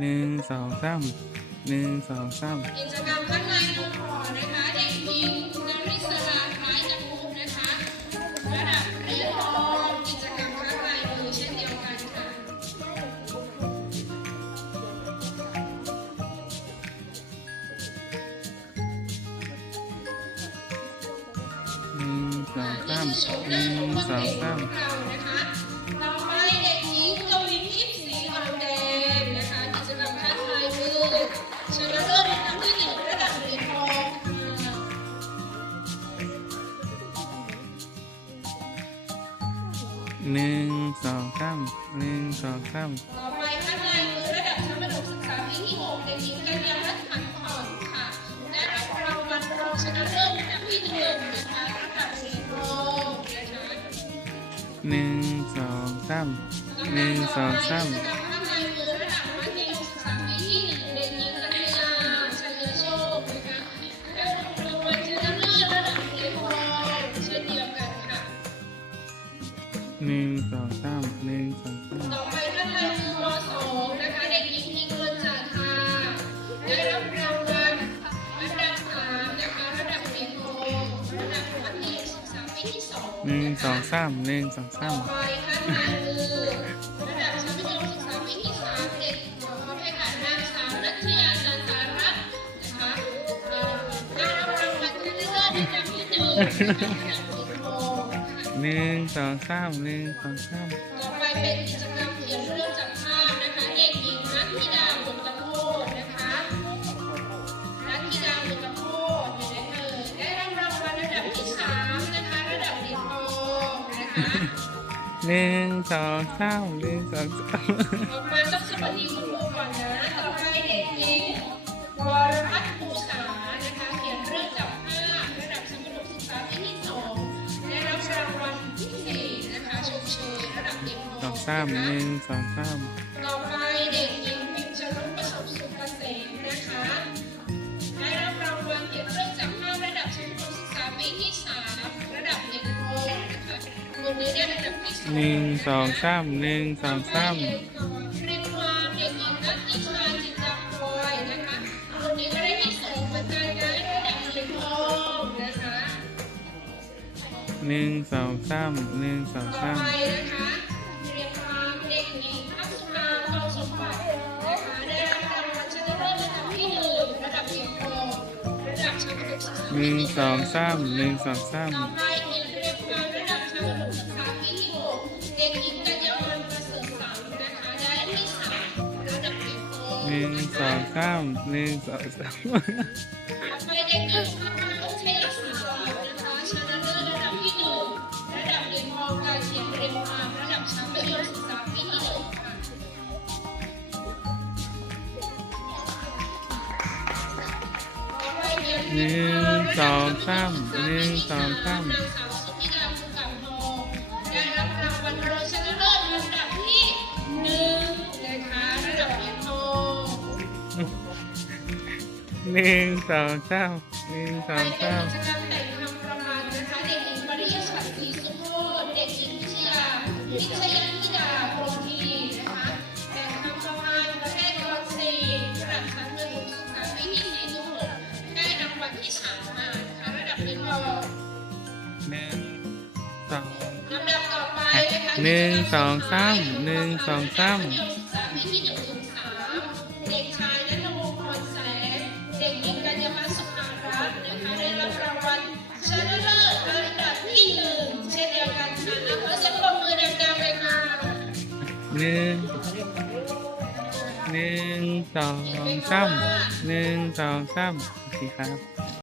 หนึ่งสองสามหนึ่งสองสามกิจกรรมข้างในดูพอนะคะเด็กหญิงนริศราคล้ายจักรภูมินะคะระดับเหรียญทองกิจกรรมข้างในมือเช่นเดียวกันค่ะหนึ่งสองสามนี่คือโฉมหหน้านึ่งของคนสองเด็กขสาอม หนึ่งสองสามหนึ่งสองสามต่อไปท่างในมือระดับชั้นประถมศึกษาปีที่6เด็กหญิงกัญญารัตน์ขันผ่อนค่ะได้รับรางวัลรองชนะเลิศจำที่หนึ่งนะคะระดับเหรีทองนะคะหนึ่งสองสามหนึ่งสองสาม หนึ่งนะคะระดับเหรียญทองค่ะหนึ่งสองสามหนึ่งสองสามต่อไปเป็นกิจกรรมเขียนเรื่องจาก หนึ่งสองสามหนึ่งสองสามออกมาต้องสวัสดีคุณครูก่อนนะต่อไปเด็กหญิงวรพัฒน์ภูษานะคะเขียนเรื่องจากภาพระดับชั้นประถมศึกษาปีที่สองได้รับรางวัลที่สี่นะคะชมเชยระดับเหรียญทองสองสามหนึ่งสองสาม หนึ่งสองสามหนึ่งสองสามเรียนความเด็กหญิงนัทนิชาจิตาพลอยนะคะวันนี้ก็ได้ที่สองเหมือนกันนะระดับเหรียญทองนะคะหนึ่งสองสามหนึ่งสองต่อสามไปนะคะเรียนความเด็กหญิงพัชมาทองสมบัตินะคะได้รางวัลชนะเลิศระดับที่หนึ่งระดับเหรียญทองระดับชั้นประถมศึกษาหนึ่งสองสามหนึ่งสองสาม หนึ่งสองสามหนึ่งสองสามต่อไปเด็กหญิงพัฒนาเทศศิลป์นะคะชนะเลิศระดับที่หนึ่งระดับเหรียญทองการเขียนเรียนความระดับชั้นประถมศึกษาปีที่หนึ่งค่ะหนึ่งสองสามหนึ่งสองสาม นางสาว หนึ่งสองสามหนึ่งสไปองเป็นสามกิจกรรมแต่งคำประพันธ์นะคะเด็กหญิงปริยชัดศรีสุโพธเด็กหญิงพิชยาพิชยาธิดาโพธีนะคะแต่งคำประพันธ์ประเภทกรสี่ระดับชั้นประถมศึกษ หนึ่งหนึ่งสองสามหนึ่งสองสามโอเคครับ